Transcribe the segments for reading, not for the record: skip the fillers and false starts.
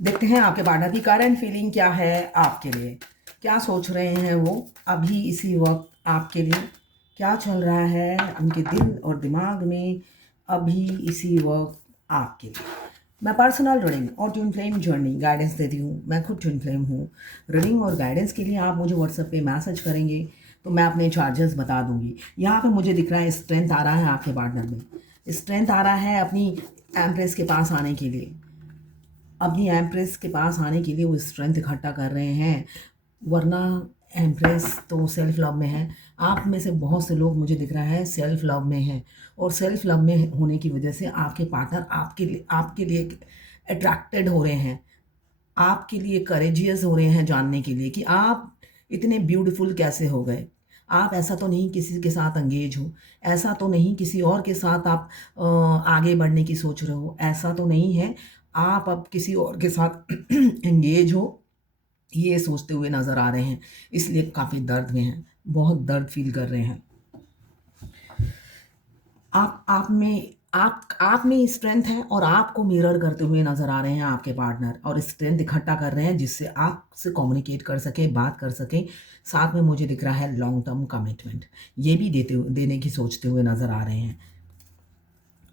देखते हैं आपके पार्टनर की करंट फीलिंग क्या है आपके लिए, क्या सोच रहे हैं वो अभी इसी वक्त आपके लिए, क्या चल रहा है उनके दिल और दिमाग में अभी इसी वक्त आपके लिए। मैं पर्सनल रीडिंग और ट्विन फ्लेम जर्नी गाइडेंस देती हूँ। मैं खुद ट्विन फ्लेम हूँ। रीडिंग और गाइडेंस के लिए आप मुझे व्हाट्सएप पे मैसेज करेंगे तो मैं अपने चार्जेस बता दूंगी। यहाँ पे मुझे दिख रहा है स्ट्रेंथ आ रहा है आपके पार्टनर में, स्ट्रेंथ आ रहा है अपनी एम्प्रेस के पास आने के लिए। अपनी एम्प्रेस के पास आने के लिए वो स्ट्रेंथ इकट्ठा कर रहे हैं, वरना एम्प्रेस तो सेल्फ लव में है। आप में से बहुत से लोग मुझे दिख रहा है सेल्फ लव में हैं, और सेल्फ लव में होने की वजह से आपके पार्टनर आपके लिए अट्रैक्टेड हो रहे हैं, आपके लिए करेजियस हो रहे हैं जानने के लिए कि आप इतने ब्यूटीफुल कैसे हो गए। आप ऐसा तो नहीं किसी के साथ एंगेज हो, ऐसा तो नहीं किसी और के साथ आप आगे बढ़ने की सोच रहे हो, ऐसा तो नहीं है आप अब किसी और के साथ एंगेज हो, ये सोचते हुए नज़र आ रहे हैं। इसलिए काफ़ी दर्द में हैं, बहुत दर्द फील कर रहे हैं। आप में स्ट्रेंथ है और आपको मिरर करते हुए नज़र आ रहे हैं आपके पार्टनर, और स्ट्रेंथ इकट्ठा कर रहे हैं जिससे आपसे कम्युनिकेट कर सकें, बात कर सकें। साथ में मुझे दिख रहा है लॉन्ग टर्म कमिटमेंट, ये भी देने की सोचते हुए नज़र आ रहे हैं।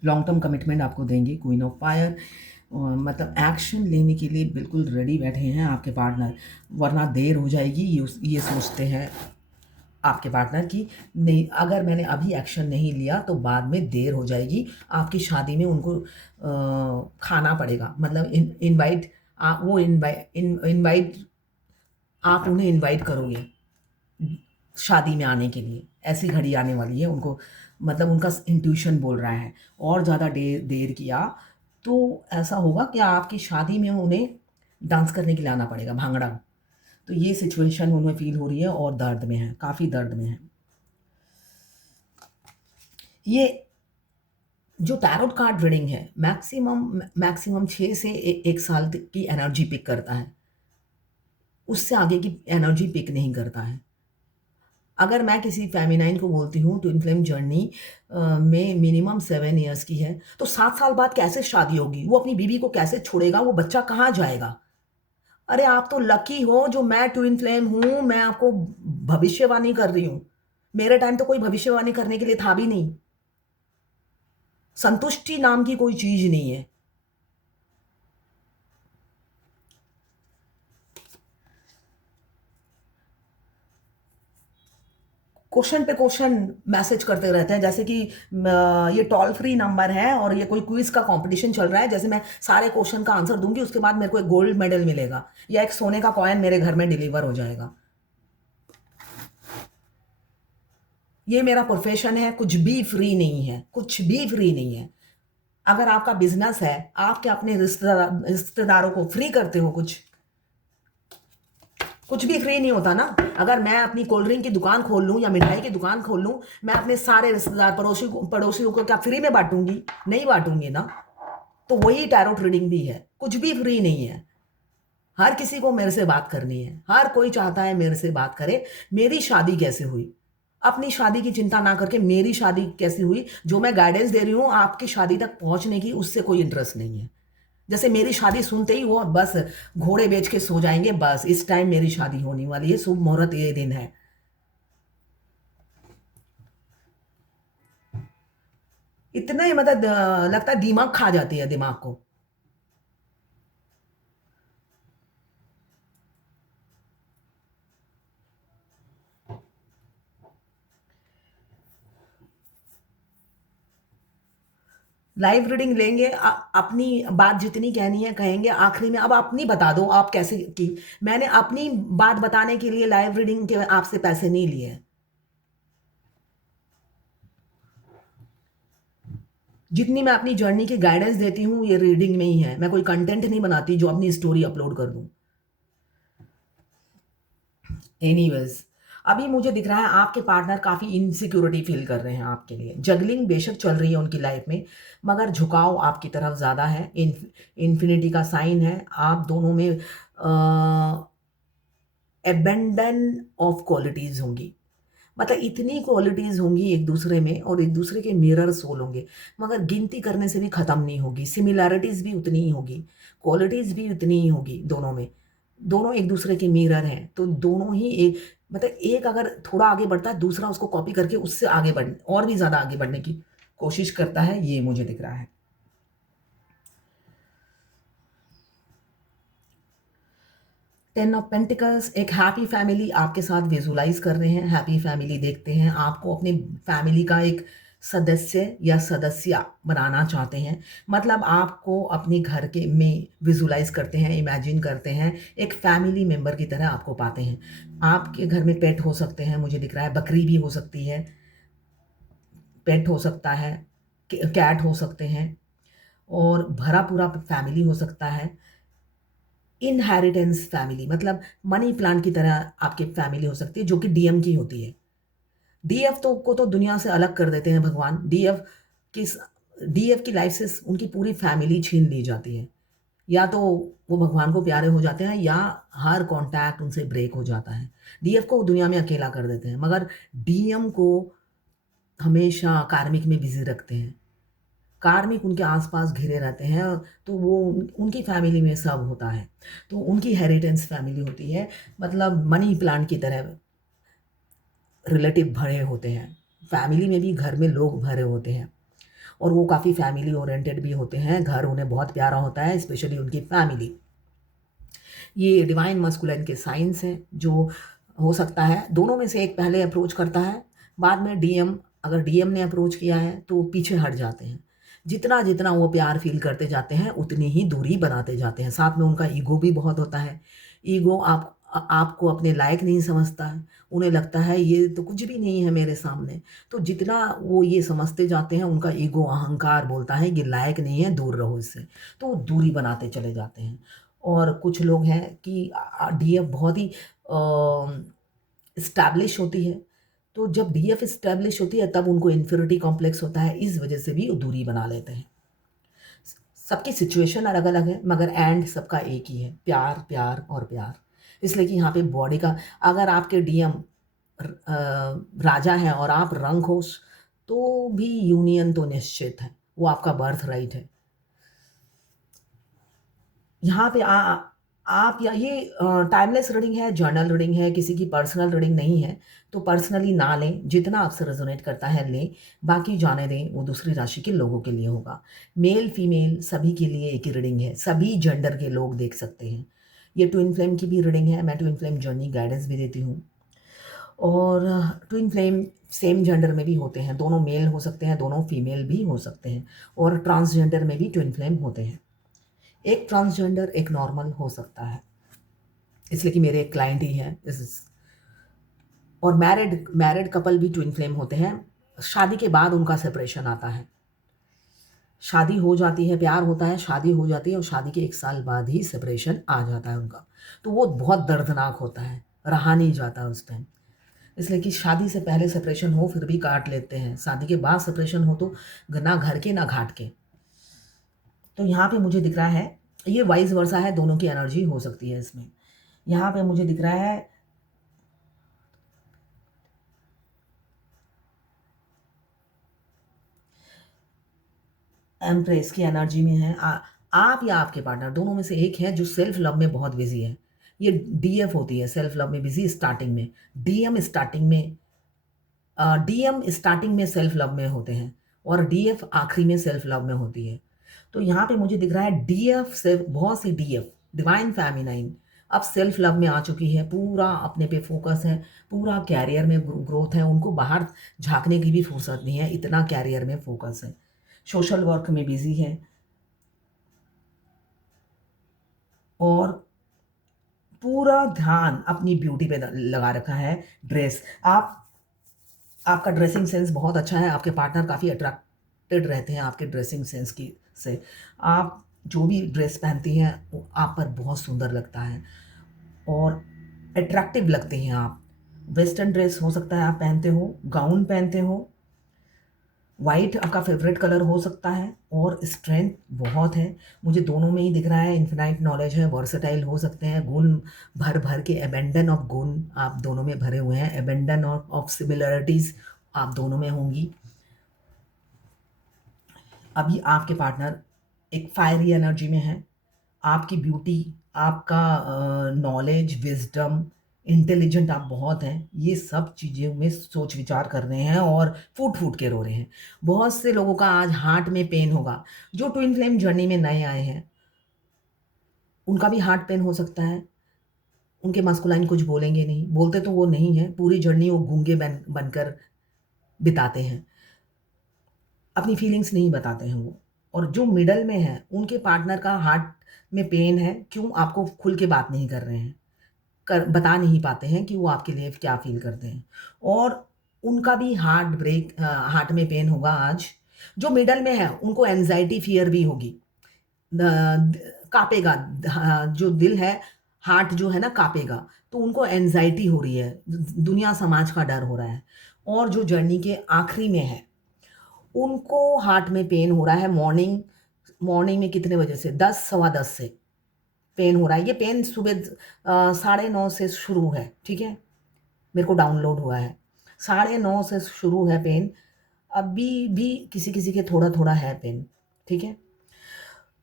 लॉन्ग टर्म कमिटमेंट आपको देंगे। क्वीन ऑफ फायर, मतलब एक्शन लेने के लिए बिल्कुल रेडी बैठे हैं आपके पार्टनर, वरना देर हो जाएगी। ये सोचते हैं आपके पार्टनर की नहीं, अगर मैंने अभी एक्शन नहीं लिया तो बाद में देर हो जाएगी, आपकी शादी में उनको खाना पड़ेगा। मतलब इनवाइट वो इनवाइट आप उन्हें इनवाइट करोगे शादी में आने के लिए, ऐसी घड़ी आने वाली है उनको। मतलब उनका इंट्यूशन बोल रहा है, और ज़्यादा देर किया तो ऐसा होगा कि आपकी शादी में उन्हें डांस करने के लिए आना पड़ेगा, भांगड़ा। तो ये सिचुएशन उन्हें फील हो रही है और दर्द में है, काफ़ी दर्द में है। ये जो टैरोट कार्ड रीडिंग है मैक्सिमम मैक्सिमम 6 से 1 साल तक की एनर्जी पिक करता है, उससे आगे की एनर्जी पिक नहीं करता है। अगर मैं किसी फेमिनाइन को बोलती हूँ ट्विन फ्लेम जर्नी में मिनिमम 7 इयर्स की है, तो 7 साल बाद कैसे शादी होगी, वो अपनी बीवी को कैसे छोड़ेगा, वो बच्चा कहाँ जाएगा। अरे आप तो लकी हो जो मैं ट्विन फ्लेम हूँ, मैं आपको भविष्यवाणी कर रही हूँ। मेरे टाइम तो कोई भविष्यवाणी करने के लिए था भी नहीं, संतुष्टि नाम की कोई चीज नहीं है। क्वेश्चन पे क्वेश्चन मैसेज करते रहते हैं, जैसे कि ये टोल फ्री नंबर है और ये कोई क्विज का कंपटीशन चल रहा है। जैसे मैं सारे क्वेश्चन का आंसर दूंगी, उसके बाद मेरे को एक गोल्ड मेडल मिलेगा या एक सोने का कॉइन मेरे घर में डिलीवर हो जाएगा। ये मेरा प्रोफेशन है, कुछ भी फ्री नहीं है, कुछ भी फ्री नहीं है। अगर आपका बिजनेस है, आप क्या अपने रिश्तेदारों को फ्री करते हो? कुछ भी फ्री नहीं होता ना। अगर मैं अपनी कोल्ड ड्रिंक की दुकान खोल लूं या मिठाई की दुकान खोल लूं, मैं अपने सारे रिश्तेदार पड़ोसियों को क्या फ्री में बांटूंगी? नहीं बांटूंगी ना। तो वही टैरोट रीडिंग भी है, कुछ भी फ्री नहीं है। हर किसी को मेरे से बात करनी है, हर कोई चाहता है मेरे से बात करे। मेरी शादी कैसे हुई, अपनी शादी की चिंता ना करके मेरी शादी कैसी हुई, जो मैं गाइडेंस दे रही हूँ आपकी शादी तक पहुंचने की, उससे कोई इंटरेस्ट नहीं है। जैसे मेरी शादी सुनते ही वो बस घोड़े बेच के सो जाएंगे, बस इस टाइम मेरी शादी होने वाली है, शुभ मुहूर्त ये दिन है। इतना ही मतलब लगता है दिमाग खा जाती है दिमाग को। लाइव रीडिंग लेंगे, अपनी बात जितनी कहनी है कहेंगे, आखिरी में अब अपनी बता दो आप कैसे की। मैंने अपनी बात बताने के लिए लाइव रीडिंग के आपसे पैसे नहीं लिए हैं। जितनी मैं अपनी जर्नी की गाइडेंस देती हूँ ये रीडिंग में ही है, मैं कोई कंटेंट नहीं बनाती जो अपनी स्टोरी अपलोड कर दूँ। एनीवेज, अभी मुझे दिख रहा है आपके पार्टनर काफ़ी इनसिक्योरिटी फील कर रहे हैं आपके लिए। जगलिंग बेशक चल रही है उनकी लाइफ में, मगर झुकाव आपकी तरफ ज़्यादा है। इन्फिनिटी का साइन है, आप दोनों में एबेंडन ऑफ क्वालिटीज़ होंगी। मतलब इतनी क्वालिटीज़ होंगी एक दूसरे में और एक दूसरे के मिरर सोल होंगे, मगर गिनती करने से भी ख़त्म नहीं होगी। सिमिलैरिटीज़ भी उतनी ही होगी, क्वालिटीज़ भी उतनी ही होगी दोनों में। दोनों एक दूसरे के मिरर हैं, तो दोनों ही एक, मतलब एक अगर थोड़ा आगे बढ़ता है, दूसरा उसको कॉपी करके उससे आगे बढ़ और भी ज़्यादा आगे बढ़ने की कोशिश करता है, ये मुझे दिख रहा है। 10 ऑफ पेंटिकल्स, एक हैप्पी फैमिली आपके साथ विजुलाइज कर रहे हैं, हैप्पी फैमिली देखते हैं, आपको अपनी फैमिली का एक सदस्य या सदस्या बनाना चाहते हैं। मतलब आपको अपने घर के में विजुलाइज करते हैं, इमेजिन करते हैं, एक फैमिली मेंबर की तरह आपको पाते हैं। आपके घर में पेट हो सकते हैं, मुझे दिख रहा है बकरी भी हो सकती है, पेट हो सकता है, कैट हो सकते हैं, और भरा पूरा फैमिली हो सकता है। इनहेरिटेंस फैमिली मतलब मनी प्लांट की तरह आपकी फैमिली हो सकती है, जो कि डीएम की होती है। डीएफ तो को तो दुनिया से अलग कर देते हैं भगवान। की डीएफ की लाइफ से उनकी पूरी फैमिली छीन ली जाती है। या तो वो भगवान को प्यारे हो जाते हैं या हर कॉन्टैक्ट उनसे ब्रेक हो जाता है। डीएफ को दुनिया में अकेला कर देते हैं, मगर डीएम को हमेशा कार्मिक में बिज़ी रखते हैं। कार्मिक उनके आस-पास घिरे रहते हैं, तो वो उनकी फैमिली में सब होता है। तो उनकी हेरिटेंस फैमिली होती है, मतलब मनी प्लांट की तरह रिलेटिव भरे होते हैं। फैमिली में भी घर में लोग भरे होते हैं और वो काफ़ी फैमिली ओरिएंटेड भी होते हैं। घर उन्हें बहुत प्यारा होता है, स्पेशली उनकी फैमिली। ये डिवाइन मस्कुलिन के साइन्स हैं, जो हो सकता है दोनों में से एक पहले अप्रोच करता है, बाद में डीएम, अगर डीएम ने अप्रोच किया है तो वो पीछे हट जाते हैं। जितना-जितना वो प्यार फ़ील करते जाते हैं, उतनी ही दूरी बनाते जाते हैं। साथ में उनका ईगो भी बहुत होता है। ईगो आपको अपने लायक नहीं समझता है। उन्हें लगता है ये तो कुछ भी नहीं है मेरे सामने। तो जितना वो ये समझते जाते हैं, उनका ईगो, अहंकार बोलता है ये लायक नहीं है, दूर रहो इससे। तो वो दूरी बनाते चले जाते हैं। और कुछ लोग हैं कि डीएफ बहुत ही एस्टैब्लिश होती है, तो जब डीएफ एस्टैब्लिश होती है तब उनको इन्फिनिटी कॉम्प्लेक्स होता है, इस वजह से भी वो दूरी बना लेते हैं। सबकी सिचुएशन अलग-अलग है, मगर एंड सबका एक ही है, प्यार, प्यार और प्यार। इसलिए कि यहाँ पे बॉडी का, अगर आपके डीएम राजा हैं और आप रंक-होश, तो भी यूनियन तो निश्चित है, वो आपका बर्थ राइट है। यहाँ पे आप या ये टाइमलेस रीडिंग है, जर्नल रीडिंग है, किसी की पर्सनल रीडिंग नहीं है, तो पर्सनली ना लें, जितना आपसे रेज़ोनेट करता है लें, बाकी जाने दें, वो दूसरी राशि के लोगों के लिए होगा। मेल, फीमेल सभी के लिए एक ही रीडिंग है, सभी जेंडर के लोग देख सकते हैं। ये ट्विन फ्लेम की भी रीडिंग है, मैं ट्विन फ्लेम जर्नी गाइडेंस भी देती हूँ। और ट्विन फ्लेम सेम जेंडर में भी होते हैं, दोनों मेल हो सकते हैं, दोनों फीमेल भी हो सकते हैं, और ट्रांसजेंडर में भी ट्विन फ्लेम होते हैं। एक ट्रांसजेंडर एक नॉर्मल हो सकता है, इसलिए कि मेरे एक क्लाइंट ही हैं और मैरिड मैरिड कपल भी ट्विन फ्लेम होते हैं। शादी के बाद उनका सेपरेशन आता है। शादी हो जाती है, प्यार होता है, शादी हो जाती है और शादी के 1 साल बाद ही सेपरेशन आ जाता है उनका। तो वो बहुत दर्दनाक होता है, रहा नहीं जाता उस टाइम। इसलिए कि शादी से पहले सेपरेशन हो फिर भी काट लेते हैं, शादी के बाद सेपरेशन हो तो ना घर के ना घाट के। तो यहाँ पे मुझे दिख रहा है, ये वाइस वर्सा है, दोनों की एनर्जी हो सकती है इसमें। यहाँ पे मुझे दिख रहा है एम्प्रेस की एनर्जी में है। आप या आपके पार्टनर दोनों में से एक है जो सेल्फ लव में बहुत बिजी है। ये डीएफ होती है, सेल्फ लव में बिजी स्टार्टिंग में। डीएम स्टार्टिंग में डीएम स्टार्टिंग में सेल्फ लव में होते हैं और डीएफ आखिरी में सेल्फ लव में होती है। तो यहाँ पे मुझे दिख रहा है डीएफ से बहुत सी डीएफ डिवाइन फेमिनाइन अब सेल्फ लव में आ चुकी है, पूरा अपने पे फोकस है, पूरा कैरियर में ग्रोथ है, उनको बाहर झाँकने की भी फुर्सत नहीं है, इतना कैरियर में फोकस है। सोशल वर्क में बिजी है और पूरा ध्यान अपनी ब्यूटी पे लगा रखा है। ड्रेस, आपका ड्रेसिंग सेंस बहुत अच्छा है, आपके पार्टनर काफ़ी अट्रैक्टेड रहते हैं आपके ड्रेसिंग सेंस की से। आप जो भी ड्रेस पहनती हैं वो आप पर बहुत सुंदर लगता है और अट्रैक्टिव लगते हैं आप। वेस्टर्न ड्रेस हो सकता है आप पहनते हो, गाउन पहनते हो, वाइट आपका फेवरेट कलर हो सकता है और स्ट्रेंथ बहुत है, मुझे दोनों में ही दिख रहा है। इन्फिनाइट नॉलेज है, वर्सेटाइल हो सकते हैं, गुण भर भर के, एबेंडन ऑफ गुण आप दोनों में भरे हुए हैं, एबेंडन ऑफ सिमिलरिटीज़ आप दोनों में होंगी। अभी आपके पार्टनर एक फायरी एनर्जी में है। आपकी ब्यूटी, आपका नॉलेज, विजडम, इंटेलिजेंट आप बहुत हैं, ये सब चीज़ें में सोच विचार कर रहे हैं और फूट फूट के रो रहे हैं। बहुत से लोगों का आज हार्ट में पेन होगा, जो ट्विन फ्लेम जर्नी में नए आए हैं उनका भी हार्ट पेन हो सकता है। उनके मस्कुलाइन कुछ बोलेंगे नहीं, बोलते तो वो नहीं है, पूरी जर्नी वो गूंगे बनकर बिताते हैं, अपनी फीलिंग्स नहीं बताते हैं वो। और जो मिडल में है उनके पार्टनर का हार्ट में पेन है, क्यों आपको खुल के बात नहीं कर रहे हैं, बता नहीं पाते हैं कि वो आपके लिए क्या फ़ील करते हैं। और उनका भी हार्ट में पेन होगा आज। जो मिडल में है उनको एंग्ज़ायटी, फ़ियर भी होगी। काँपेगा, जो दिल है, हार्ट जो है ना काँपेगा, तो उनको एंग्ज़ायटी हो रही है, दुनिया समाज का डर हो रहा है। और जो जर्नी के आखिरी में है उनको हार्ट में पेन हो रहा है। मॉर्निंग में कितने बजे से, 10 सवा 10 से पेन हो रहा है। ये पेन सुबह 9:30 से शुरू है, ठीक है? मेरे को डाउनलोड हुआ है। 9:30 से शुरू है पेन, अभी भी किसी-किसी के थोड़ा-थोड़ा है पेन, ठीक है?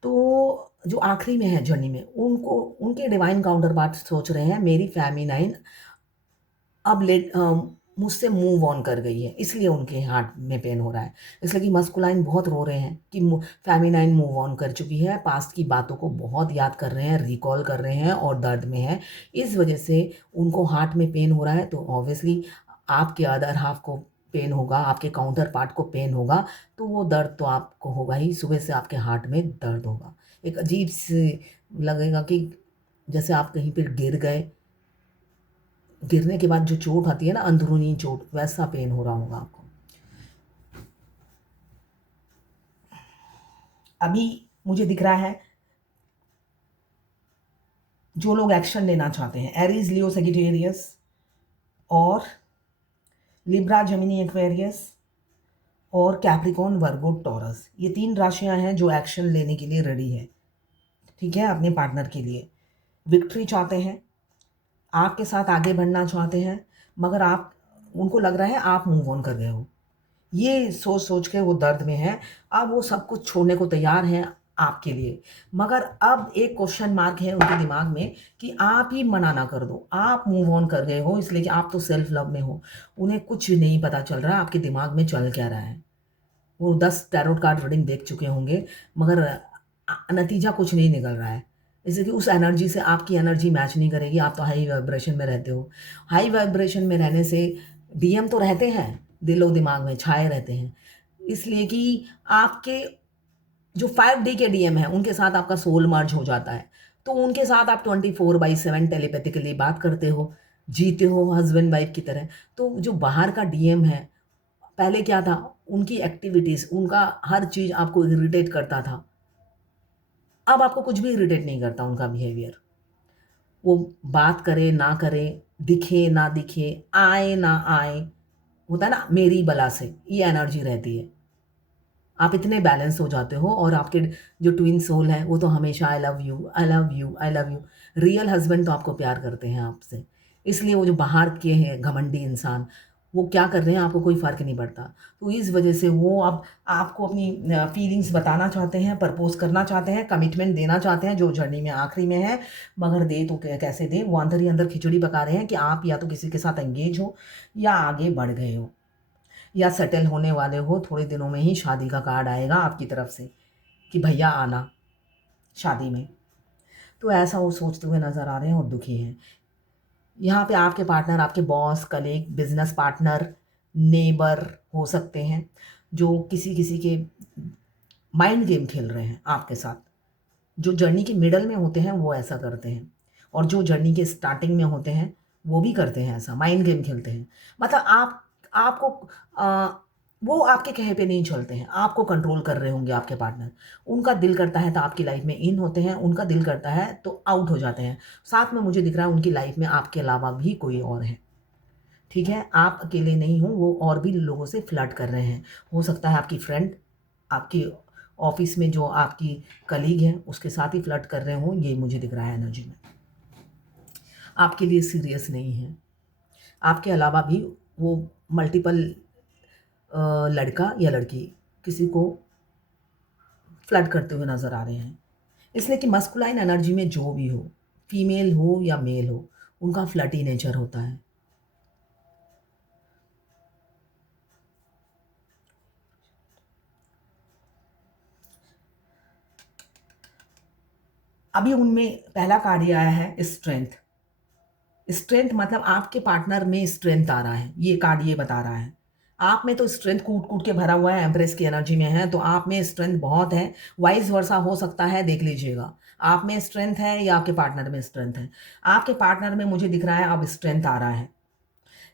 तो जो आखिरी में है जर्नी में, उनके डिवाइन काउंटर पार्ट सोच रहे हैं, मेरी फेमिनाइन अब मुझसे मूव ऑन कर गई है, इसलिए उनके हार्ट में पेन हो रहा है। इसलिए कि मस्कुलाइन बहुत रो रहे हैं कि फेमिनाइन मूव ऑन कर चुकी है, पास्ट की बातों को बहुत याद कर रहे हैं, रिकॉल कर रहे हैं और दर्द में है। इस वजह से उनको हार्ट में पेन हो रहा है, तो ऑब्वियसली आपके अदर हाफ को पेन होगा, आपके काउंटर पार्ट को पेन होगा, तो वो दर्द तो आपको होगा ही, सुबह से आपके हार्ट में दर्द होगा। एक अजीब-सी लगेगा कि जैसे आप कहीं पे गिर गए, गिरने के बाद जो चोट आती है ना, अंदरूनी चोट, वैसा पेन हो रहा होगा आपको। अभी मुझे दिख रहा है जो लोग एक्शन लेना चाहते हैं, एरीज, लियो, सैजिटेरियस और लिब्रा, जेमिनी, एक्वेरियस और कैप्रिकॉर्न, वर्गो, टॉरस, ये 3 राशियां हैं जो एक्शन लेने के लिए रेडी है, ठीक है? अपने पार्टनर के लिए विक्ट्री चाहते हैं, आपके साथ आगे बढ़ना चाहते हैं, मगर आप, उनको लग रहा है आप मूव ऑन कर गए हो। ये सोच-सोच के वो दर्द में हैं। अब वो सब कुछ छोड़ने को तैयार हैं आपके लिए। मगर अब एक क्वेश्चन मार्क है उनके दिमाग में कि आप ही मना ना कर दो। आप मूव ऑन कर गए हो इसलिए कि आप तो सेल्फ लव में हो। उन्हें कुछ नहीं पता चल रहा आपके दिमाग में चल क्या रहा है। वो 10 टैरोट कार्ड रीडिंग देख चुके होंगे, मगर नतीजा कुछ नहीं निकल रहा है। जैसे कि उस एनर्जी से आपकी एनर्जी मैच नहीं करेगी, आप तो हाई वाइब्रेशन में रहते हो। हाई वाइब्रेशन में रहने से डीएम तो रहते हैं, दिलो-दिमाग में छाए रहते हैं। इसलिए कि आपके जो 5D के डीएम हैं, उनके साथ आपका सोल मर्ज हो जाता है। तो उनके साथ आप 24/7 टेलीपैथिकली बात करते हो, जीते हो हस्बैंड वाइफ की तरह। तो जो बाहर का डीएम है, पहले क्या था, उनकी एक्टिविटीज़, उनका हर चीज़ आपको इरिटेट करता था। अब आपको कुछ भी इरिटेट नहीं करता उनका बिहेवियर। वो बात करे, ना करे, दिखे, ना दिखे, आए, ना आए, होता है ना मेरी बला से, ये एनर्जी रहती है। आप इतने बैलेंस हो जाते हो और आपके जो ट्विन सोल हैं, वो तो हमेशा I love you, I love you, I love you. Real husband तो आपको प्यार करते हैं आपसे। इसलिए वो जो बाहर के हैं घमंडी इंसान, वो क्या कर रहे हैं आपको कोई फ़र्क नहीं पड़ता। तो इस वजह से वो अब आपको अपनी फीलिंग्स बताना चाहते हैं, प्रपोज़ करना चाहते हैं, कमिटमेंट देना चाहते हैं, जो जर्नी में आखिरी में है, मगर दे तो कैसे दें? वो अंदर ही अंदर खिचड़ी पका रहे हैं कि आप या तो किसी के साथ एंगेज हो या आगे बढ़ गए हो या सेटल होने वाले हो। थोड़े दिनों में ही शादी का कार्ड आएगा आपकी तरफ से कि भैया आना शादी में। तो ऐसा वो सोचते हुए नज़र आ रहे हैं और दुखी हैं। यहाँ पे आपके पार्टनर, आपके boss, colleague, business partner, neighbour हो सकते हैं, जो किसी-किसी के माइंड गेम खेल रहे हैं आपके साथ। जो जर्नी के मिडल में होते हैं वो ऐसा करते हैं और जो जर्नी के स्टार्टिंग में होते हैं वो भी करते हैं ऐसा, माइंड गेम खेलते हैं। मतलब आपको वो आपके कहे पे नहीं चलते हैं, आपको कंट्रोल कर रहे होंगे आपके पार्टनर। उनका दिल करता है तो आपकी लाइफ में इन होते हैं, उनका दिल करता है तो आउट हो जाते हैं। साथ में मुझे दिख रहा है उनकी लाइफ में आपके अलावा भी कोई और है। ठीक है, आप अकेले नहीं हो, वो और भी लोगों से फ्लर्ट कर रहे हैं। हो सकता है आपकी फ्रेंड, आपकी ऑफिस में जो आपकी कलीग है उसके साथ ही फ्लर्ट कर रहे हों, ये मुझे दिख रहा है एनर्जी में। आपके लिए सीरियस नहीं है। आपके अलावा भी वो मल्टीपल लड़का या लड़की किसी को फ्लर्ट करते हुए नज़र आ रहे हैं। इसलिए कि मस्कुलाइन एनर्जी में जो भी हो, फीमेल हो या मेल हो, उनका फ्लर्टी नेचर होता है। अभी उनमें पहला कार्ड ये आया है स्ट्रेंथ। स्ट्रेंथ मतलब आपके पार्टनर में स्ट्रेंथ आ रहा है, ये कार्ड ये बता रहा है। आप में तो स्ट्रेंथ कूट कूट के भरा हुआ है, एम्प्रेस की एनर्जी में है, तो आप में स्ट्रेंथ बहुत है। वाइस वर्सा हो सकता है, देख लीजिएगा। आप में स्ट्रेंथ है या आपके पार्टनर में स्ट्रेंथ है। आपके पार्टनर में मुझे दिख रहा है अब स्ट्रेंथ आ रहा है।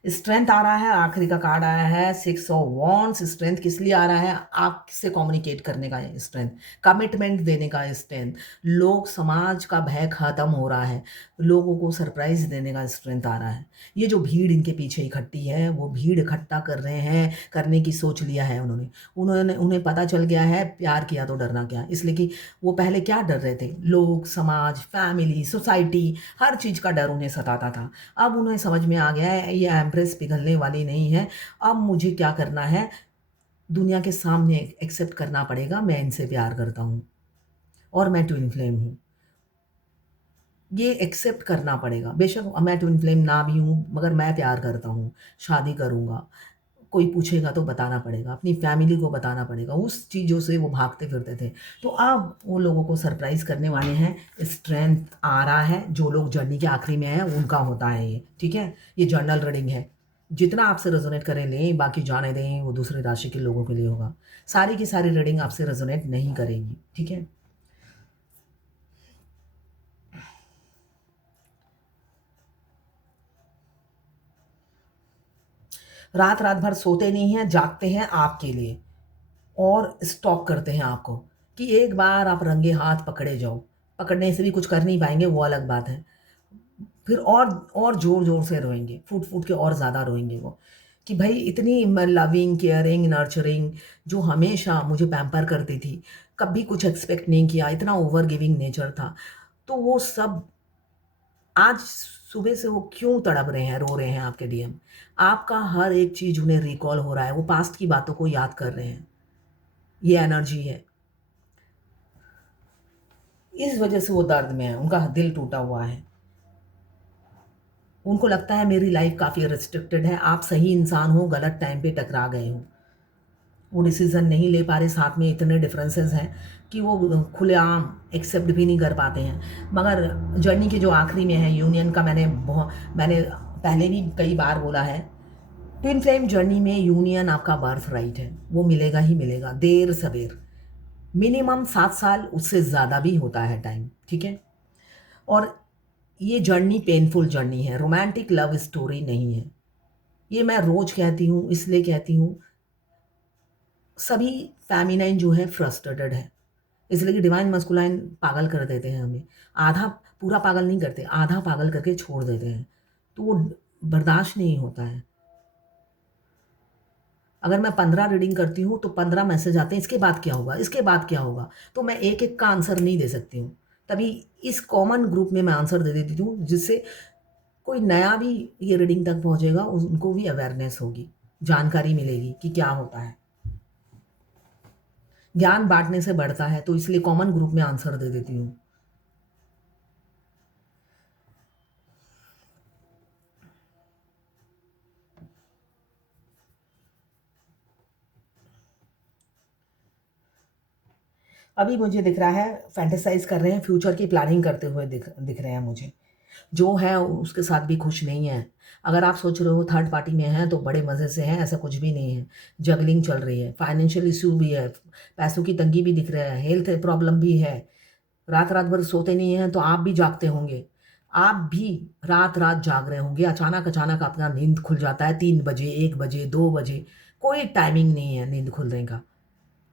स्ट्रेंथ आ रहा है, आखिरी का कार्ड आया है 6 ऑफ वॉन्ड्स। स्ट्रेंथ किस लिए आ रहा है? आपसे कम्युनिकेट करने का स्ट्रेंथ, कमिटमेंट देने का स्ट्रेंथ, लोग समाज का भय खत्म हो रहा है, लोगों को सरप्राइज देने का स्ट्रेंथ आ रहा है। ये जो भीड़ इनके पीछे इकट्ठी है, वो भीड़ इकट्ठा कर रहे हैं, करने की सोच लिया है उन्होंने। उन्हें पता चल गया है प्यार किया तो डरना क्या, इसलिए कि वो पहले क्या डर रहे थे, लोग, समाज, फैमिली, सोसाइटी, हर चीज़ का डर उन्हें सताता था। अब उन्हें समझ में आ गया है ये एम्प्रेस पिघलने वाली नहीं है। अब मुझे क्या करना है, दुनिया के सामने एक्सेप्ट करना पड़ेगा मैं इनसे प्यार करता हूँ और मैं ट्विन फ्लेम हूँ। ये एक्सेप्ट करना पड़ेगा। बेशक मैं ट्विन फ्लेम ना भी हूँ, मगर मैं प्यार करता हूँ, शादी करूँगा। कोई पूछेगा तो बताना पड़ेगा, अपनी फैमिली को बताना पड़ेगा। उस चीज़ों से वो भागते फिरते थे, तो अब वो लोगों को सरप्राइज़ करने वाले हैं। स्ट्रेंथ आ रहा है। जो लोग जर्नी के आखिरी में हैं उनका होता है ये, ठीक है? ये जर्नल रीडिंग है। जितना आपसे रेजोनेट करें लें, बाकी जाने दें, वो दूसरी राशि के लोगों के लिए होगा। सारी की सारी रीडिंग आपसे रेजोनेट नहीं करेगी, ठीक है? रात रात भर सोते नहीं हैं, जागते हैं आपके लिए और स्टॉक करते हैं आपको कि एक बार आप रंगे हाथ पकड़े जाओ। पकड़ने से भी कुछ कर नहीं पाएँगे, वो अलग बात है। फिर और ज़ोर-ज़ोर से रोएँगे, फूट-फूट के और ज़्यादा रोएँगे वो, कि भई इतनी लविंग, केयरिंग, नर्चरिंग जो हमेशा मुझे पैम्पर करती थी, कभी कुछ एक्सपेक्ट नहीं किया, इतना ओवर गिविंग नेचर था। तो वो सब आज सुबह से वो क्यों तड़प रहे हैं, रो रहे हैं आपके डीएम। आपका हर एक चीज़ उन्हें रिकॉल हो रहा है, वो पास्ट की बातों को याद कर रहे हैं। ये एनर्जी है। इस वजह से वो दर्द में है, उनका दिल टूटा हुआ है। उनको लगता है मेरी लाइफ़ काफ़ी रिस्ट्रिक्टेड है, आप सही इंसान हो, गलत टाइम पे टकरा गए हो। वो डिसीज़न नहीं ले पा रहे, साथ में इतने डिफरेंसेस हैं कि वो खुलेआम एक्सेप्ट भी नहीं कर पाते हैं। मगर जर्नी के जो आखिरी में है यूनियन का, मैंने पहले भी कई बार बोला है, ट्विन फ्लेम जर्नी में यूनियन आपका बर्थ राइट है, वो मिलेगा ही मिलेगा, देर सवेर। मिनिमम 7 साल, उससे ज़्यादा भी होता है टाइम, ठीक है? और ये जर्नी पेनफुल जर्नी है, रोमांटिक लव स्टोरी नहीं है। ये मैं रोज़ कहती हूँ, इसलिए कहती हूँ, सभी फ़ेमिनाइन जो है फ्रस्ट्रेटेड है। इसलिए कि डिवाइन मस्कुलाइन पागल कर देते हैं हमें। आधा पूरा पागल नहीं करते, आधा पागल करके छोड़ देते हैं। तो वो बर्दाश्त नहीं होता है। अगर मैं 15 रीडिंग करती हूँ तो 15 मैसेज आते हैं, इसके बाद क्या होगा? इसके बाद क्या होगा? तो मैं एक-एक का आंसर नहीं दे सकती हूँ। तभी इस कॉमन ग्रुप में मैं आंसर दे देती हूँ, जिससे कोई नया भी ये रीडिंग तक पहुँचेगा, उनको भी अवेयरनेस होगी, जानकारी मिलेगी कि क्या होता है। ज्ञान बाँटने से बढ़ता है, तो इसलिए कॉमन ग्रुप में आंसर दे देती हूँ। अभी मुझे दिख रहा है फैंटेसाइज़ कर रहे हैं, फ्यूचर की प्लानिंग करते हुए दिख दिख रहे हैं मुझे। जो है उसके साथ भी खुश नहीं है। अगर आप सोच रहे हो थर्ड पार्टी में हैं तो बड़े मज़े से हैं, ऐसा कुछ भी नहीं है। जगलिंग चल रही है, फाइनेंशियल इश्यू भी है, पैसों की तंगी भी दिख रहा है, हेल्थ प्रॉब्लम भी है। रात-रात भर सोते नहीं हैं तो आप भी जागते होंगे। आप भी रात-रात जाग रहे होंगे, अचानक-अचानक आपका नींद खुल जाता है 3 बजे, 1 बजे, 2 बजे, कोई टाइमिंग नहीं है नींद खुलने का।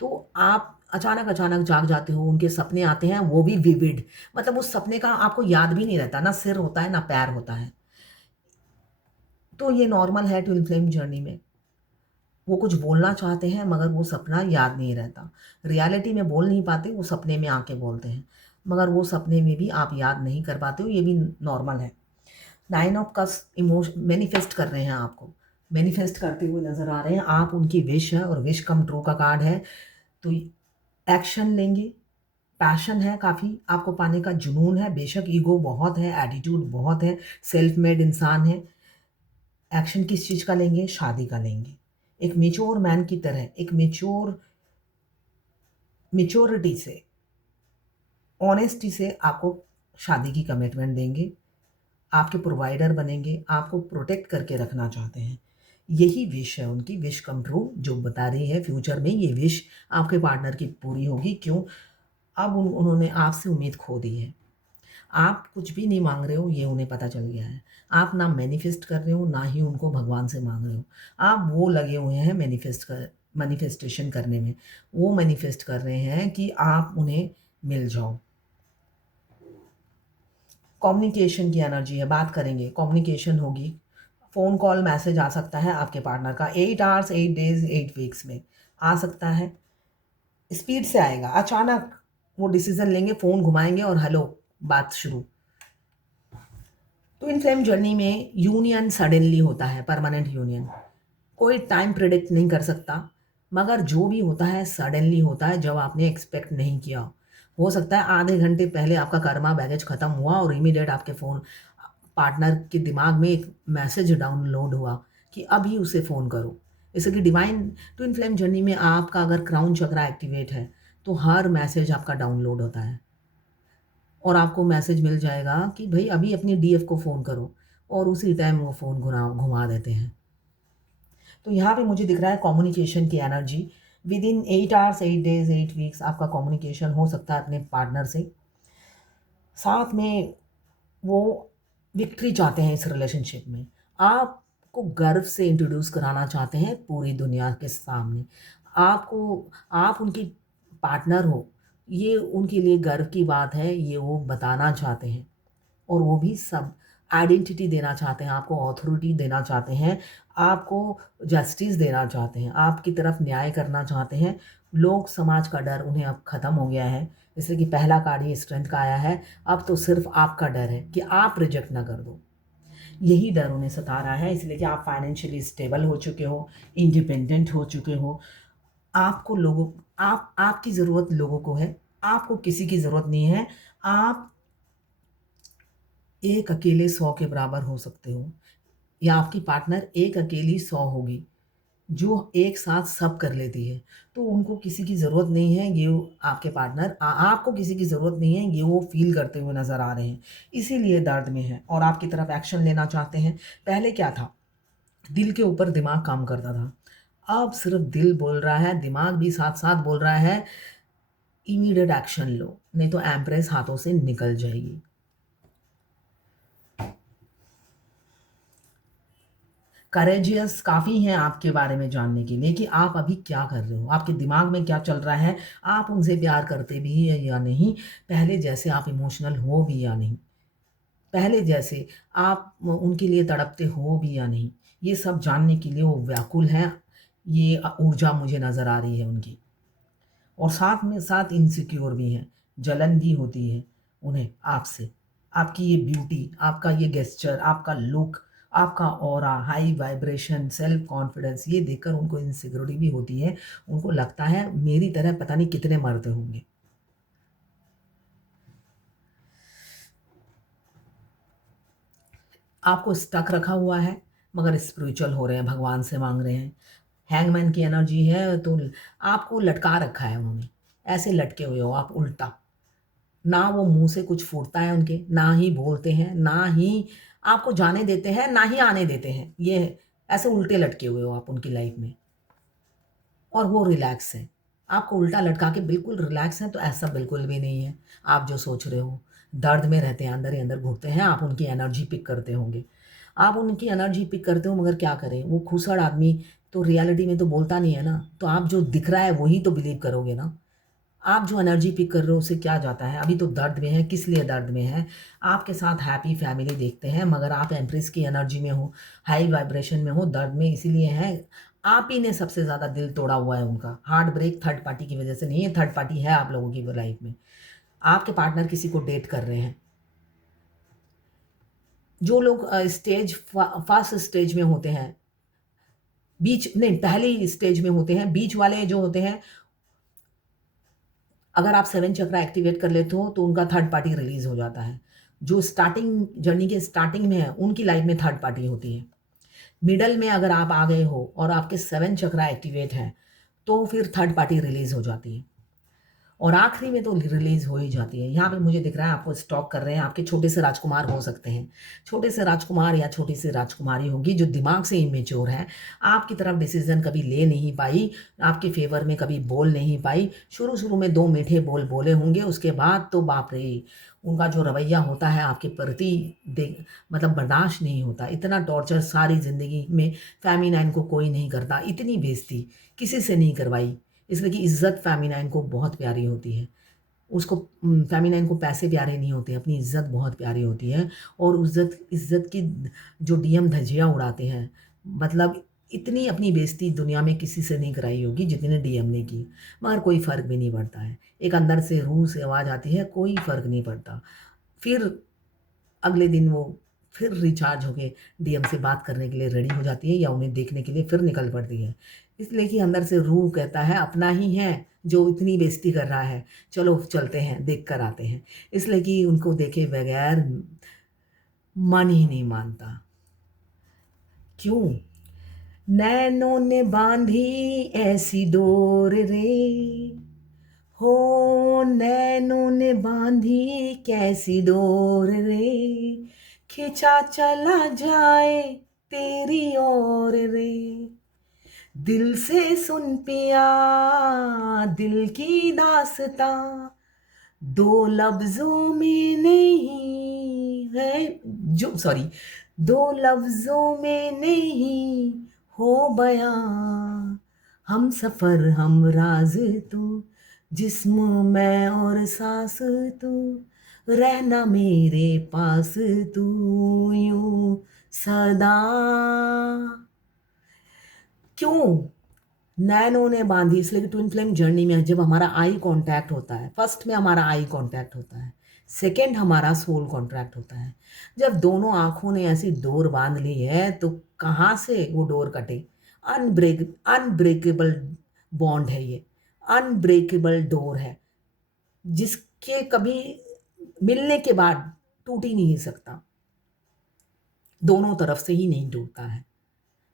तो आप अचानक-अचानक जाग जाते हो, उनके सपने आते हैं, वो भी विविड, मतलब उस सपने का आपको याद भी नहीं रहता, ना सिर होता है, ना पैर होता है। तो ये नॉर्मल है ट्विन फ्लेम जर्नी में। वो कुछ बोलना चाहते हैं मगर वो सपना याद नहीं रहता। रियलिटी में बोल नहीं पाते, वो सपने में आके बोलते हैं, मगर वो सपने में भी आप याद नहीं कर पाते हो, ये भी नॉर्मल है। 9 ऑफ कप्स इमोशन मैनिफेस्ट कर रहे हैं आपको, मैनिफेस्ट करते हुए नज़र आ रहे हैं। आप उनकी विश है और विश कम ट्रू का कार्ड है। तो एक्शन लेंगे, पैशन है काफ़ी, आपको पाने का जुनून है, बेशक ईगो बहुत है, एटीट्यूड बहुत है, सेल्फ मेड इंसान है। एक्शन किस चीज़ का लेंगे? शादी का लेंगे। एक मैच्योर मैन की तरह, एक मैच्योरिटी से, ऑनेस्टी से आपको शादी की कमिटमेंट देंगे। आपके प्रोवाइडर बनेंगे, आपको प्रोटेक्ट करके रखना चाहते हैं। यही विश है उनकी, विश कम ट्रू जो बता रही है। फ्यूचर में ये विश आपके पार्टनर की पूरी होगी। क्यों? अब उन्होंने आपसे उम्मीद खो दी है। आप कुछ भी नहीं मांग रहे हो, ये उन्हें पता चल गया है। आप ना मैनिफेस्ट कर रहे हो, ना ही उनको भगवान से मांग रहे हो। आप वो लगे हुए हैं मैनिफेस्टेशन करने में। वो मैनिफेस्ट कर रहे हैं कि आप उन्हें मिल जाओ। कम्युनिकेशन की एनर्जी है, बात करेंगे, कम्युनिकेशन होगी। फ़ोन कॉल मैसेज आ सकता है आपके पार्टनर का 8 आवर्स 8 डेज़ 8 वीक्स में आ सकता है। स्पीड से आएगा, अचानक वो डिसीज़न लेंगे, फ़ोन घुमाएँगे और हेलो, बात शुरू। ट्विन फ्लेम जर्नी में यूनियन सडनली होता है, परमानेंट यूनियन। कोई टाइम प्रिडिक्ट नहीं कर सकता, मगर जो भी होता है सडनली होता है जब आपने एक्सपेक्ट नहीं किया। हो सकता है आधे घंटे पहले आपका कर्मा बैगेज खत्म हुआ और इमीडिएट आपके फ़ोन पार्टनर के दिमाग में एक मैसेज डाउनलोड हुआ कि अभी उसे फ़ोन करो। जैसे कि डिवाइन ट्विन फ्लेम जर्नी में आपका अगर क्राउन चक्रा एक्टिवेट है, तो हर मैसेज आपका डाउनलोड होता है और आपको मैसेज मिल जाएगा कि भई अभी अपनी डीएफ को फ़ोन करो, और उसी टाइम वो फ़ोन घुमा देते हैं। तो यहाँ पे मुझे दिख रहा है कम्युनिकेशन की energy. With in 8 hours 8 days 8 weeks आपका कम्युनिकेशन हो सकता है अपने पार्टनर से। साथ में वो विक्ट्री चाहते हैं इस रिलेशनशिप में। आपको गर्व से इंट्रोड्यूस कराना चाहते हैं पूरी दुनिया के सामने। आपको आप उनकी पार्टनर हो, ये उनके लिए गर्व की बात है, ये वो बताना चाहते हैं। और वो भी सब आइडेंटिटी देना चाहते हैं, आपको अथॉरिटी देना चाहते हैं, आपको जस्टिस देना चाहते हैं, आपकी तरफ न्याय करना चाहते हैं। लोग समाज का डर उन्हें अब ख़त्म हो गया है। जैसे कि पहला कार्ड ये स्ट्रेंथ का आया है, अब तो सिर्फ़ आपका डर है कि आप रिजेक्ट ना कर दो। यही डर उन्हें सता रहा है, इसलिए कि आप फाइनेंशियली स्टेबल हो चुके हो, इंडिपेंडेंट हो चुके हो। आपको लोगों आपकी ज़रूरत लोगों को है, आपको किसी की ज़रूरत नहीं है। आप एक अकेले 100 के बराबर हो सकते हो, या आपकी पार्टनर एक अकेली 100 होगी, जो एक साथ सब कर लेती है। तो उनको किसी की ज़रूरत नहीं है, ये आपके पार्टनर आपको किसी की ज़रूरत नहीं है, ये वो फ़ील करते हुए नज़र आ रहे हैं। इसीलिए दर्द में हैं और आपकी तरफ एक्शन लेना चाहते हैं। पहले क्या था? दिल के ऊपर दिमाग काम करता था। अब सिर्फ़ दिल बोल रहा है, दिमाग भी साथ-साथ बोल रहा है, इमीडिएट एक्शन लो, नहीं तो एम्प्रेस हाथों से निकल जाएगी। करेजियस काफ़ी हैं आपके बारे में जानने के लिए कि आप अभी क्या कर रहे हो, आपके दिमाग में क्या चल रहा है, आप उनसे प्यार करते भी हैं या नहीं, पहले जैसे आप इमोशनल हो भी या नहीं, पहले जैसे आप उनके लिए तड़पते हो भी या नहीं, ये सब जानने के लिए वो व्याकुल हैं। ये ऊर्जा मुझे नज़र आ रही है उनकी, और साथ में साथ इनसिक्योर भी हैं, जलन भी होती है उन्हें आपसे। आपकी ये ब्यूटी, आपका ये गेस्चर, आपका लुक, आपका aura, high vibration, self confidence, ये देखकर उनको इनसिक्योरिटी भी होती है। उनको लगता है मेरी तरह पता नहीं कितने मर्द होंगे। आपको स्टक रखा हुआ है, मगर स्पिरिचुअल हो रहे हैं, भगवान से माँग रहे हैं। हैंगमैन की एनर्जी है, तो आपको लटका रखा है उन्होंने, ऐसे लटके हुए हो आप उल्टा। ना वो मुँह से कुछ फूटता है उनके, ना ही बोलते हैं, ना ही आपको जाने देते हैं, ना ही आने देते हैं। ये ऐसे उल्टे लटके हुए हो आप उनकी लाइफ़ में, और वो रिलैक्स हैं। आपको उल्टा लटका के बिल्कुल रिलैक्स हैं, तो ऐसा बिल्कुल भी नहीं है, आप जो सोच रहे हो। दर्द में रहते हैं, अंदर ही अंदर घुटते हैं, आप उनकी एनर्जी पिक करते होंगे। आप उनकी एनर्जी पिक करते हो, मगर क्या करें, वो खूसड़ आदमी तो रियलिटी में तो बोलता नहीं है ना, तो आप जो दिख रहा है, वही तो बिलीव करोगे ना। आप जो एनर्जी पिक कर रहे हो उससे क्या जाता है? अभी तो दर्द में है, किस लिए दर्द में है? आपके साथ हैप्पी फैमिली देखते हैं, मगर आप एम्प्रेस की एनर्जी में हो, हाई वाइब्रेशन में हो, दर्द में इसीलिए हैं, आप ही ने सबसे ज़्यादा दिल तोड़ा हुआ है उनका। हार्ट ब्रेक थर्ड पार्टी की वजह से नहीं है, थर्ड पार्टी है आप लोगों की लाइफ में। आपके पार्टनर किसी को डेट कर रहे हैं। जो लोग फर्स्ट स्टेज में होते हैं, बीच नहीं, पहली स्टेज में होते हैं, बीच वाले जो होते हैं, अगर आप 7 चक्रा एक्टिवेट कर लेते हो तो उनका थर्ड पार्टी रिलीज़ हो जाता है। जो स्टार्टिंग जर्नी के स्टार्टिंग में है, उनकी लाइफ में थर्ड पार्टी होती है। मिडल में अगर आप आ गए हो और आपके 7 चक्रा एक्टिवेट हैं, तो फिर थर्ड पार्टी रिलीज़ हो जाती है। और आखिरी में तो रिलीज़ हो ही जाती है। यहाँ पे मुझे दिख रहा है आपको स्टॉक कर रहे हैं, आपके छोटे से राजकुमार हो सकते हैं। छोटे से राजकुमार या छोटी सी राजकुमारी होगी जो दिमाग से इमेच्योर है, आपकी तरफ डिसीज़न कभी ले नहीं पाई, आपके फ़ेवर में कभी बोल नहीं पाई। शुरू-शुरू में 2 मीठे बोल बोले होंगे, उसके बाद तो बाप रे! उनका जो रवैया होता है आपके प्रति मतलब बर्दाश्त नहीं होता। इतना टॉर्चर सारी ज़िंदगी में फ़ेमिनाइन को कोई नहीं करता, इतनी बेइज़्ज़ती किसी से नहीं करवाई। इसलिए कि इज़्ज़त फ़ेमिनाइन को बहुत प्यारी होती है। उसको फ़ेमिनाइन को पैसे प्यारे नहीं होते, अपनी इज़्ज़त बहुत प्यारी होती है और इज़्ज़त की जो डीएम धज्जियाँ उड़ाते हैं, मतलब इतनी अपनी बेइज़्ज़ती दुनिया में किसी से नहीं कराई होगी जितने डीएम ने की, मगर कोई फ़र्क भी नहीं पड़ता है। एक अंदर से रूह से आवाज़ आती है, कोई फ़र्क नहीं पड़ता। फिर अगले दिन वो फिर रिचार्ज होके डीएम से बात करने के लिए रेडी हो जाती है या उन्हें देखने के लिए फिर निकल पड़ती है। इसलिए कि अंदर से रूह कहता है अपना ही है जो इतनी बेइज़्ज़ती कर रहा है, चलो चलते हैं, देख कर आते हैं। इसलिए कि उनको देखे बगैर मन ही नहीं मानता। क्यों? नैनों ने बाँधी ऐसी डोर रे, हो नैनों ने बाँधी कैसी डोर रे, खिंचा चला जाए तेरी ओर रे। दिल से सुन पिया दिल की दास्तां, दो लफ्ज़ों में नहीं है, जो सॉरी, दो लफ्ज़ों में नहीं हो बयां, हमसफ़र हम राज़ तू, जिस्म मैं और साँस तू, रहना मेरे पास तू यूँ सदा। क्यों? नैनों ने बाँधी इसलिए कि ट्विन फ्लेम जर्नी में जब हमारा आई कॉन्टैक्ट होता है, फर्स्ट में हमारा आई कॉन्टैक्ट होता है, सेकंड हमारा सोल कॉन्ट्रैक्ट होता है। जब दोनों आँखों ने ऐसी डोर बाँध ली है, तो कहाँ से वो डोर कटे? अनब्रेकेबल बॉन्ड है ये, अनब्रेकेबल डोर है, जिसके कभी मिलने के बाद टूट ही नहीं सकता। दोनों तरफ से ही नहीं टूटता है।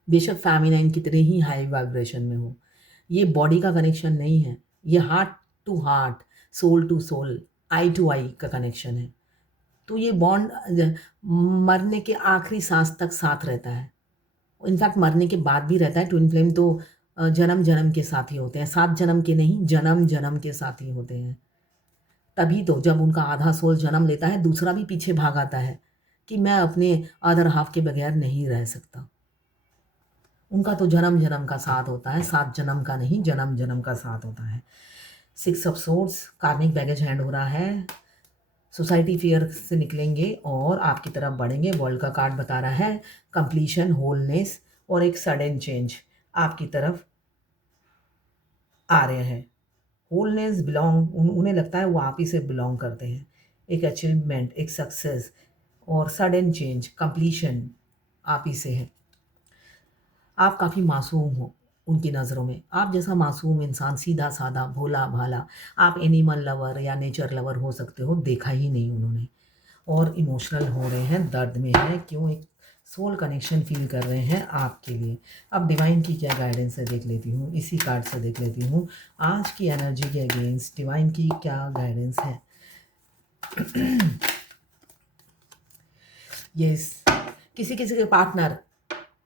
बेशक फ़ेमिनाइन कितने ही हाई वाइब्रेशन में हो। ये बॉडी का कनेक्शन नहीं है, ये heart to heart, soul to soul, eye to eye का कनेक्शन है। तो ये बॉन्ड मरने के आखिरी साँस तक साथ रहता है। इनफैक्ट मरने के बाद भी रहता है। ट्विन फ्लेम तो जन्म-जन्म के साथी होते हैं, 7 जन्म के नहीं, जन्म-जन्म के साथी होते हैं। तभी तो जब उनका आधा सोल जन्म लेता है, दूसरा भी पीछे भाग आता है कि मैं अपने अदर हाल्फ के बगैर नहीं रह सकता। उनका तो जन्म-जन्म का साथ होता है, 7 जन्म का नहीं, जन्म-जन्म का साथ होता है। 6 ऑफ सोर्ड्स, कार्मिक बैगेज हैंड हो रहा है। सोसाइटी फियर से निकलेंगे और आपकी तरफ बढ़ेंगे। वर्ल्ड का कार्ड बता रहा है कंप्लीशन, होलनेस और एक सडन चेंज आपकी तरफ आ रहे हैं। होलनेस बिलॉन्ग उन्हें लगता है वो आप ही से बिलॉन्ग करते हैं। एक अचीवमेंट, एक सक्सेस और सडन चेंज, कंप्लीशन आप ही से है। आप काफ़ी मासूम हो उनकी नज़रों में। आप जैसा मासूम इंसान, सीधा-साधा, भोला-भाला, आप एनिमल लवर या नेचर लवर हो सकते हो, देखा ही नहीं उन्होंने। और इमोशनल हो रहे हैं, दर्द में हैं। क्यों? एक सोल कनेक्शन फ़ील कर रहे हैं आपके लिए। अब डिवाइन की क्या गाइडेंस है देख लेती हूँ, इसी कार्ड से देख लेती हूँ। आज की एनर्जी के अगेंस्ट डिवाइन की क्या गाइडेंस है? यस, किसी-किसी के पार्टनर,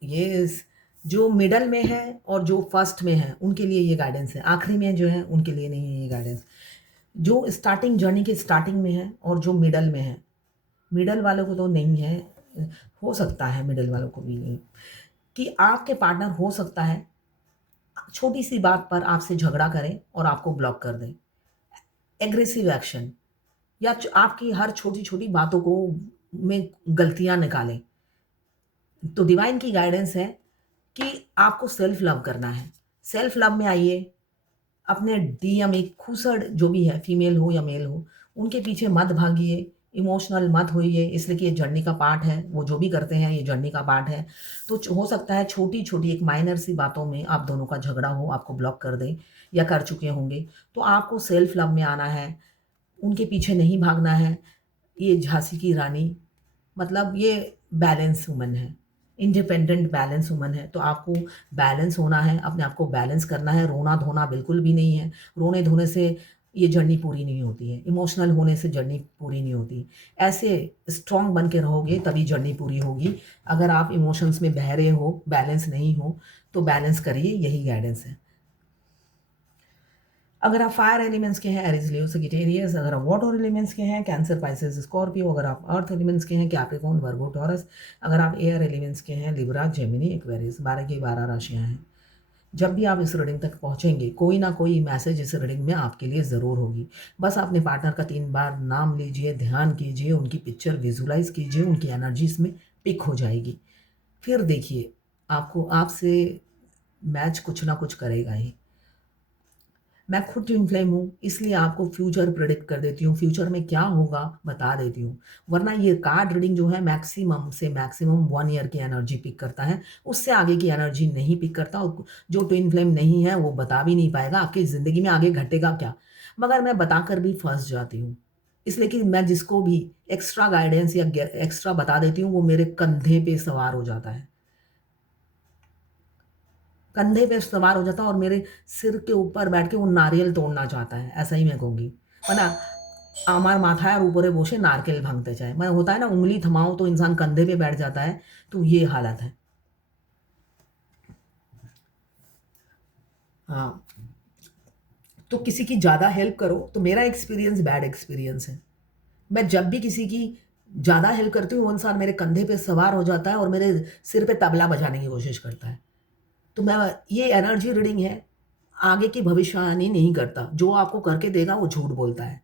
यस, जो मिडल में है और जो फर्स्ट में है, उनके लिए ये गाइडेंस है। आखिरी में जो है, उनके लिए नहीं है ये गाइडेंस। जो स्टार्टिंग जर्नी के स्टार्टिंग में है और जो मिडल में है, मिडल वालों को तो नहीं है, हो सकता है मिडल वालों को भी नहीं, कि आपके पार्टनर हो सकता है छोटी सी बात पर आपसे झगड़ा करें और आपको ब्लॉक कर दें। एग्रेसिव एक्शन या आपकी हर छोटी छोटी बातों को में गलतियां निकालें। तो डिवाइन की गाइडेंस है कि आपको सेल्फ लव करना है। सेल्फ लव में आइए, अपने डीएम एक खूसड़ जो भी है, फीमेल हो या मेल हो, उनके पीछे मत भागिए, इमोशनल मत होइए, इसलिए कि ये जर्नी का पार्ट है, वो जो भी करते हैं ये जर्नी का पार्ट है। तो हो सकता है छोटी-छोटी एक माइनर सी बातों में आप दोनों का झगड़ा हो, आपको ब्लॉक कर दें या कर चुके होंगे। तो आपको सेल्फ लव में आना है, उनके पीछे नहीं भागना है। ये झांसी की रानी मतलब ये बैलेंस वुमन है, इंडिपेंडेंट बैलेंस वुमन है। तो आपको बैलेंस होना है, अपने आप को बैलेंस करना है, रोना-धोना बिल्कुल भी नहीं है। रोने-धोने से ये जर्नी पूरी नहीं होती है, इमोशनल होने से जर्नी पूरी नहीं होती। ऐसे स्ट्रॉन्ग बन के रहोगे तभी जर्नी पूरी होगी। अगर आप इमोशंस में बह रहे हो, बैलेंस नहीं हो, तो बैलेंस करिए, यही गाइडेंस है। अगर आप फायर एलिमेंट्स के हैं, एरीज, लियो, सजिटेरियस। अगर आप वाटर एलिमेंट्स के हैं, कैंसर, पाइसेस, स्कॉर्पियो। अगर आप अर्थ एलिमेंट्स के हैं, कैप्रिकॉर्न, वर्गो, टॉरस। अगर आप एयर एलिमेंट्स के हैं, लिब्रा, जेमिनी, एक्वेरियस। 12 की 12 राशियां हैं। जब भी आप इस रीडिंग तक पहुंचेंगे, कोई ना कोई मैसेज इस रीडिंग में आपके लिए ज़रूर होगी। बस अपने पार्टनर का 3 बार नाम लीजिए, ध्यान कीजिए, उनकी पिक्चर विजुलाइज कीजिए, उनकी एनर्जी इसमें पिक हो जाएगी। फिर देखिए, आपको आपसे मैच कुछ ना कुछ करेगा ही। मैं खुद ट्विन फ्लेम हूँ, इसलिए आपको फ्यूचर प्रेडिक्ट कर देती हूँ, फ्यूचर में क्या होगा बता देती हूँ। वरना ये कार्ड रीडिंग जो है मैक्सिमम से मैक्सिमम 1 ईयर की एनर्जी पिक करता है, उससे आगे की एनर्जी नहीं पिक करता। और जो ट्विन फ्लेम नहीं है वो बता भी नहीं पाएगा आपकी ज़िंदगी में आगे घटेगा क्या। मगर मैं बताकर भी फँस जाती हूँ, इसलिए कि मैं जिसको भी एक्स्ट्रा गाइडेंस या एक्स्ट्रा बता देती हूँ वो मेरे कंधे पे सवार हो जाता है। कंधे पे सवार हो जाता है और मेरे सिर के ऊपर बैठ के वो नारियल तोड़ना चाहता है, ऐसा ही मैं कहूँगी। वरना আমার মাথায় আর উপরে বসে नारकेल भांगते जाए। मैं होता है ना उँगली थमाओ तो इंसान कंधे पे बैठ जाता है, तो ये हालत है। हाँ, तो किसी की ज़्यादा हेल्प करो तो मेरा एक्सपीरियंस बैड एक्सपीरियंस है। मैं जब भी किसी की ज़्यादा हेल्प करती हूँ, वो इंसान मेरे कंधे पे सवार हो जाता है और मेरे सिर पे तबला बजाने की कोशिश करता है। तो मैं ये एनर्जी रीडिंग है, आगे की भविष्यवाणी नहीं करता। जो आपको करके देगा वो झूठ बोलता है,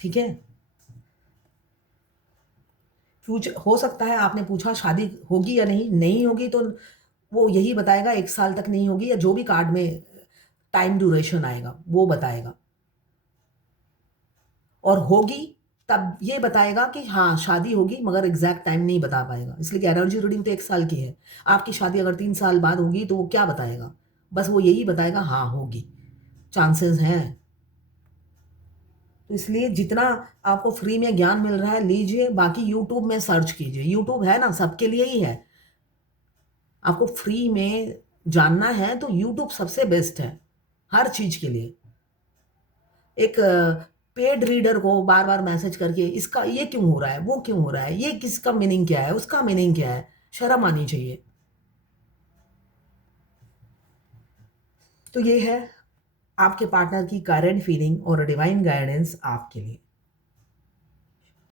ठीक है? हो सकता है आपने पूछा शादी होगी या नहीं, नहीं होगी तो वो यही बताएगा 1 साल तक नहीं होगी या जो भी कार्ड में टाइम ड्यूरेशन आएगा, वो बताएगा। और होगी तब ये बताएगा कि हाँ, शादी होगी मगर एग्ज़ैक्ट टाइम नहीं बता पाएगा। इसलिए कि एनर्जी रीडिंग तो 1 साल की है। आपकी शादी अगर 3 साल बाद होगी तो वो क्या बताएगा? बस वो यही बताएगा हाँ, होगी, चांसेस हैं। तो इसलिए जितना आपको फ्री में ज्ञान मिल रहा है लीजिए, बाकी यूट्यूब में सर्च कीजिए। यूट्यूब है ना सबके लिए ही है। आपको फ्री में जानना है तो यूट्यूब सबसे बेस्ट है, हर चीज़ के लिए। एक पेड रीडर को बार-बार मैसेज करके इसका ये क्यों हो रहा है, वो क्यों हो रहा है, ये किसका मीनिंग क्या है, उसका मीनिंग क्या है, शर्म आनी चाहिए। तो ये है आपके पार्टनर की करंट फीलिंग और डिवाइन गाइडेंस आपके लिए।